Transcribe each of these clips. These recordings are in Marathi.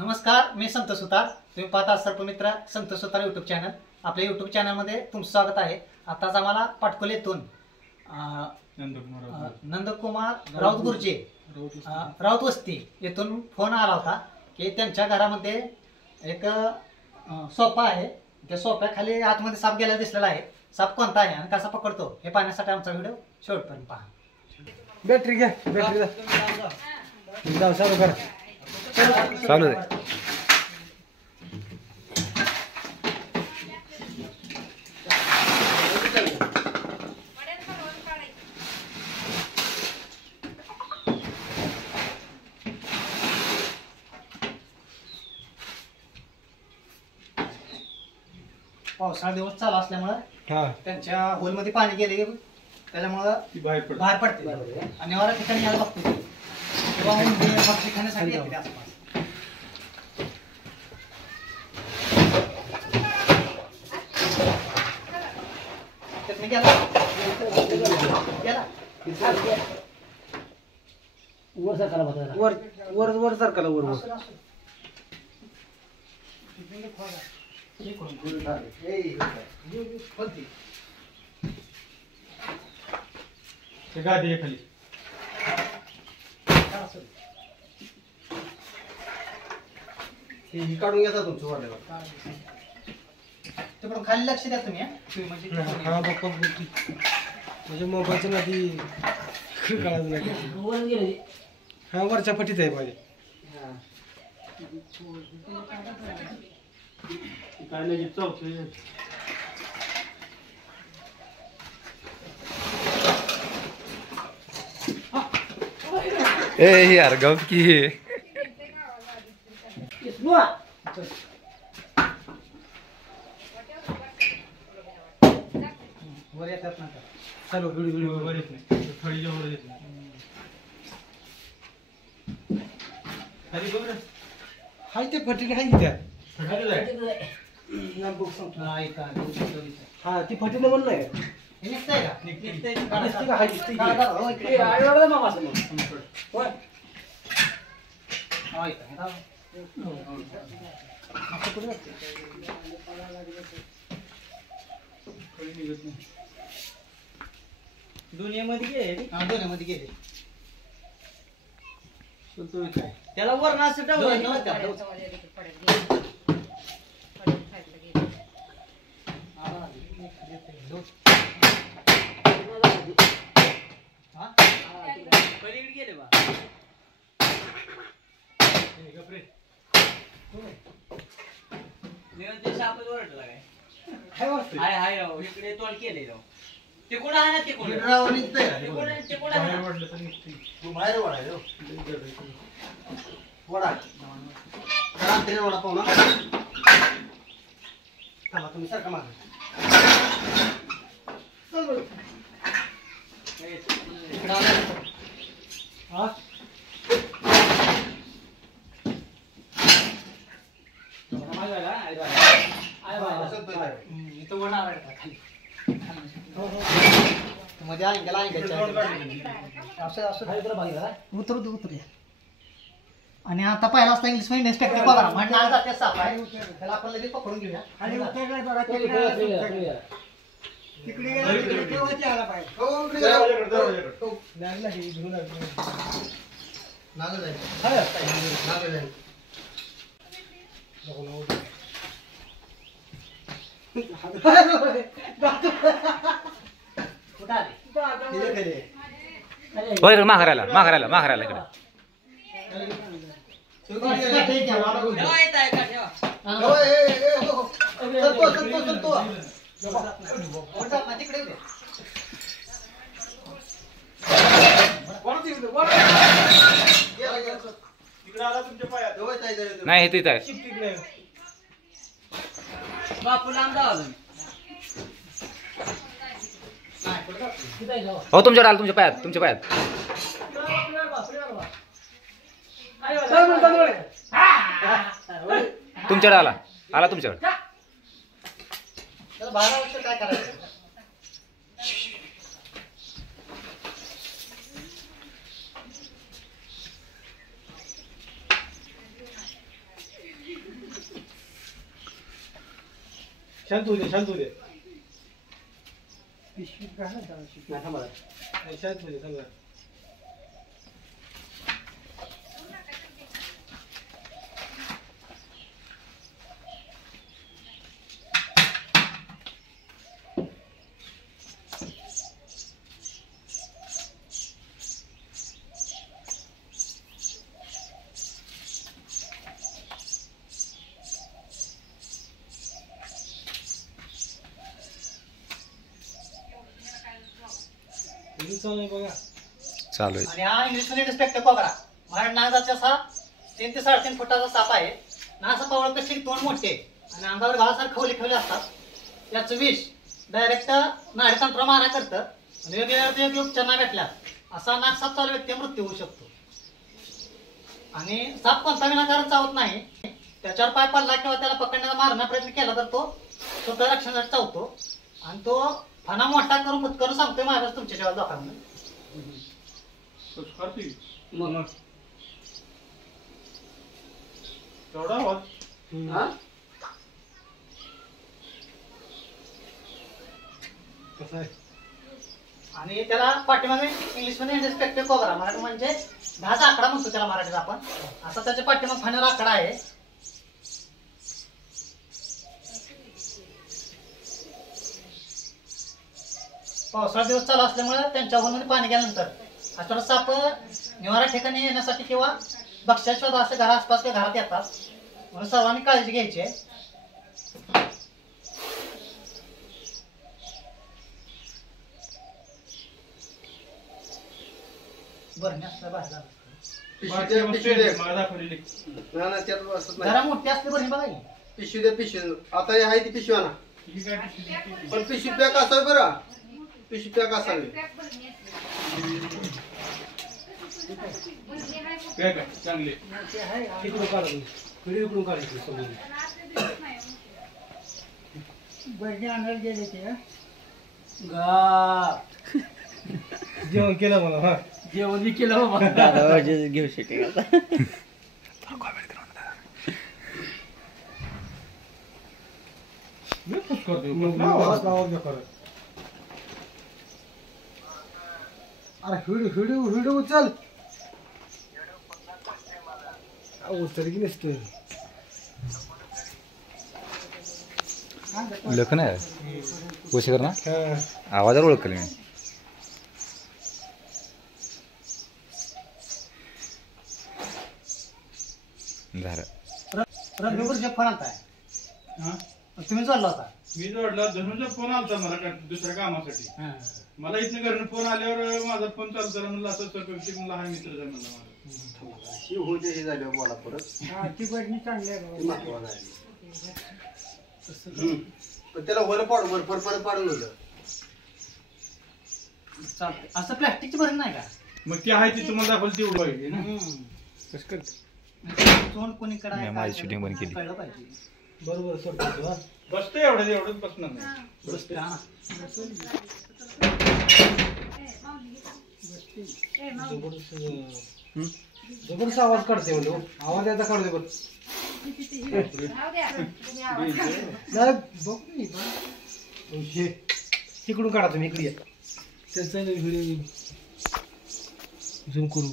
नमस्कार, मी संत सुतार. तुम्ही पाहता सर्पमित्र संत सुतार यूट्यूब चॅनल. आपल्या यूट्यूब चॅनलमध्ये तुमचं स्वागत आहे. आताच आम्हाला पाटकोलेतून नंदकुमार राऊत गुर्जे राऊत वस्ती येथून फोन आला होता की त्यांच्या घरामध्ये एक सोफा आहे. त्या सोफ्याखाली आतमध्ये साप गेला दिसलेला आहे. साप कोणता आहे आणि कसा पकडतो हे पाहण्यासाठी आमचा व्हिडिओ शेवटपर्यंत पहा. बॅटरी घ्या, बॅटरी जाऊ चालू करा. चालू आहे. पावसाळा दिवस चालू असल्यामुळे त्यांच्या होलमध्ये पाणी गेले, त्याच्यामुळं बाहेर पडते आणि वारा ठिकाणी यायला बघते किंवा मच्छी खाण्यासाठी येते आसपास. वर वर वर सरकाला वर वर गादी खाली काढून घेता तुमचं वरल्यावर. तिकडून खाली लक्ष द्या तुम्ही. म्हणजे मोबाईलच्या नादी कळायचं नाही. हा वरच्या पटीत आहे माझे. काय नाही चौथे ए यार गप की वर येतात ना चालू व्हिडिओ वर येत नाही. थोडीच्या वर येत नाही. खाली बघ हाय ते फटीला हाय त्या हा ती फटीला म्हणलं नाही निघतंय का? निघते का हाय दिसते दुनियामध्ये गेले. दुनियामध्ये गेले. त्याला वर नाच गेले बा. इकडे तोल केले ते कोण आहे ना ते कोण बाहेर वडा रात्री वडा पाहू ना. चला तुम्ही सारखा मागे हा मध्ये उतरूया. आणि आता पहिला असता इंग्लिश मध्ये इन्स्पेक्टर बघा म्हणणार जाते साप आहे त्याला आपण लगेच पकडून घेऊया. माघारायला माघारायला माघारायला इकडे नाही हे तिथं आहे. बापू लांब जावा हो तुमच्याकडे आला तुमच्या पायात तुमच्याकडे आला तुमच्याकडे. 12 वर्ष काय करायचं. शांत होऊ दे शांत होऊ दे नाही, थांबा. शांत होऊ दे सांगा चालू आहे बघा चालू आहे. आणि हा इंग्लिश मध्ये इन्स्पेक्टर कोबरा महाराज नागाचा असा 3 ते 3.5 फुटाचा साप आहे. नासा पावळ कशी तोंड मोठे आणि अंगावर घासासारखे खवले असतात. याचं विष डायरेक्ट नाडीतंत्र मारा करतं आणि वेगवेगळ्या उपचार नाही भेटल्या असा नाग साप चालू व्यक्ती मृत्यू होऊ शकतो. आणि साप कोणता विनाकारण चावत नाही. त्याच्यावर पाय पडला किंवा त्याला पकडण्याचा मारण्याचा प्रयत्न केला तर तो स्वतः रक्षणासाठी चावतो आणि तो फणा मोठा करून फुतकरून सांगतोय महाराज तुमच्या जेव्हा लोकांना. कसं आहे आणि त्याला पाठीमागे इंग्लिश मध्ये इन्स्पेक्टर कोबरा मराठी म्हणजे 10चा आकडा म्हणतो त्याला मराठीत आपण. असा त्याच्या पाठीमाग फाण्यावर आकडा आहे. पावसाळा दिवस चालू असल्यामुळे त्यांच्या मध्ये पाणी गेल्यानंतर अशा साप निवारा ठिकाणी येण्यासाठी किंवा भक्ष्याच्या शोध असे घरा आसपास किंवा घरात येतात. म्हणून सर्वांनी काळजी घ्यायची आहे. बरं असलं बाहेर जरा मोठी असते बरं बघा ही. पिशवी दे पिशवी आता हे आहे ती पिशवी आणा पण पिशवी पॅक असावी बरं पिशवी पॅक असावी चांगले इकडून काढा व्हिडिओ इकडून काढायची समोर बरं आणायला गेले ते जेवण केलं मला हा जेवण बी केलं बाबा घेऊ शकेल अरे व्हिडिओ उचल उचल की नसतोय लख नाही उशी कर ना हा आवाजावर ओळखले मी. झालं रणबीरचे फोन आलताय तुम्ही जोडला होता. मी जोडला धनुचा फोन आलता मला दुसऱ्या कामासाठी मला इथनं घरनं फोन आल्यावर माझा फोन चालू झाला म्हणलं असं सरपंच म्हणलं हा मित्र आहे म्हणलं माझा ही होते हे झाल्यावर बोला परत ती बरणी चांगली आहे हे महत्वाचं आहे. पण त्याला वर परत पाडून होतं चालतंय. असं प्लॅस्टिकची बरणी नाही का. मग ती आहे ती तुम्हाला दाखवली तेवढं पाहिजे ना कसं करते तोंड कोणीकडे आहे, मी काय माझी shooting बंद केली. कळलं पाहिजे. बरोबर सोडतो हा बसतं एवढंच बसणार नाही बसते, हा. जबरदस्त आवाज काढते म्हणजे आवाज याचा काढते बघ नाही बघ हे इकडून काढा तुम्ही इकडे त्याचा व्हिडिओ झूम करू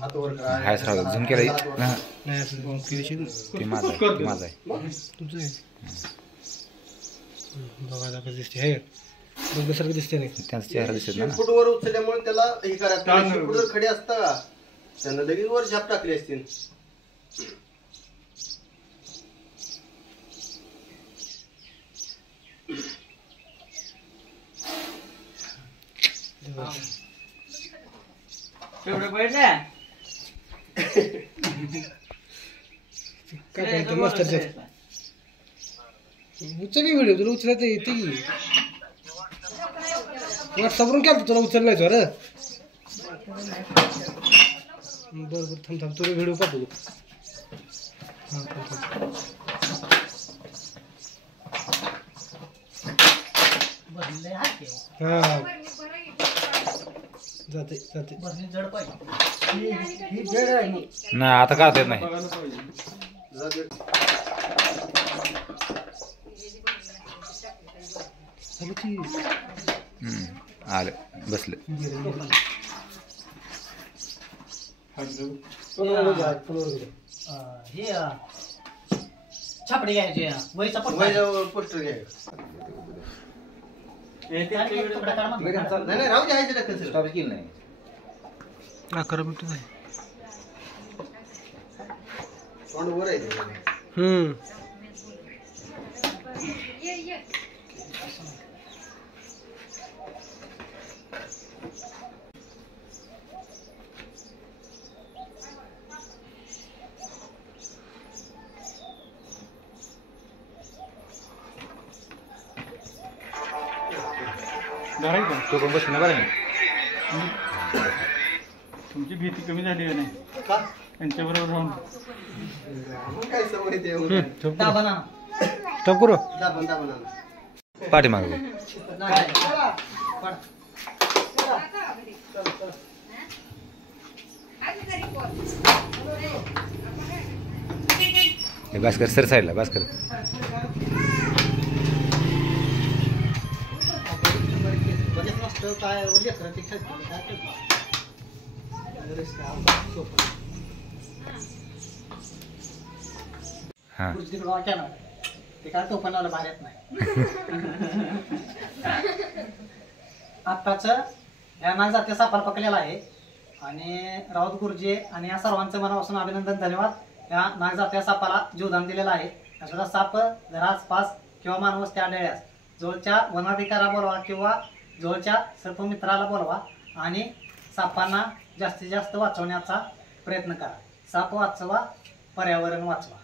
हात वर करा. हाय सर झूम केलं हां नाही असं ते माझं आहे ते माझं आहे. तुमचं आहे बघा आता कसं दिसते हे बघण्यासारखं दिसते नाही त्यांचा चेहरा दिसत ना. शेपूट वर उचलल्यामुळे त्याला हे करा शेपूट जर खडे असता का त्यांना लगेच वर झाप टाकली असतील. तेवढे पडले काय करतो मास्टरच्या उचल की व्हिडिओ तुला उचलायचं येते की व्हॉट्सअपवरून केलं तुला उचललाय रे बरं थांब तुला व्हिडिओ पाठवतो बरणी लय आहे की. हा जाते बरणी जड पाहिजे. ही जड आहे ना. नाही आता काढता येत नाही. बघायला पाहिजे आलं बसलं. हे छापडी घ्यायची वहीचा पट्टा पोस्टर घ्यायचं. तुकडा काढ म्हणतो. नाही नाही राहू द्यायचं का कसं स्टॉप केलं नाही. 11 मिनिटं झाली. तोंड वर आहे ते. तो पण बसलं ना बरं मी. तुमची भीती कमी झाली का नाही का? त्यांच्याबरोबर राहून? मग काय सवय ते दाबा ना. स्टॉप करू. दाबन दाबन आणा. पाठीमागं नाही. पड. हे भास्कर सर साईडला भास्कर. बघत नसतं काय लेकरं ते खेळतील, काय खेळतात. हां खुर्ची तिकडं वाक्या ना. ते काय टोपणाला बाहेर येत नाही. आत्ताच या नागजातीय सापाला पकडलेला आहे आणि राऊत गुरुजी आणि या सर्वांचं मनापासून अभिनंदन, धन्यवाद. या नागजातीय सापाला जीवदान दिलेलं आहे. अशा साप जर आसपास किंवा मानवस्ती आढळल्यास जवळच्या वनाधिकाऱ्याला बोलवा किंवा जवळच्या सर्पमित्राला बोलवा आणि सापांना जास्तीत जास्त वाचवण्याचा प्रयत्न करा. साप वाचवा, पर्यावरण वाचवा.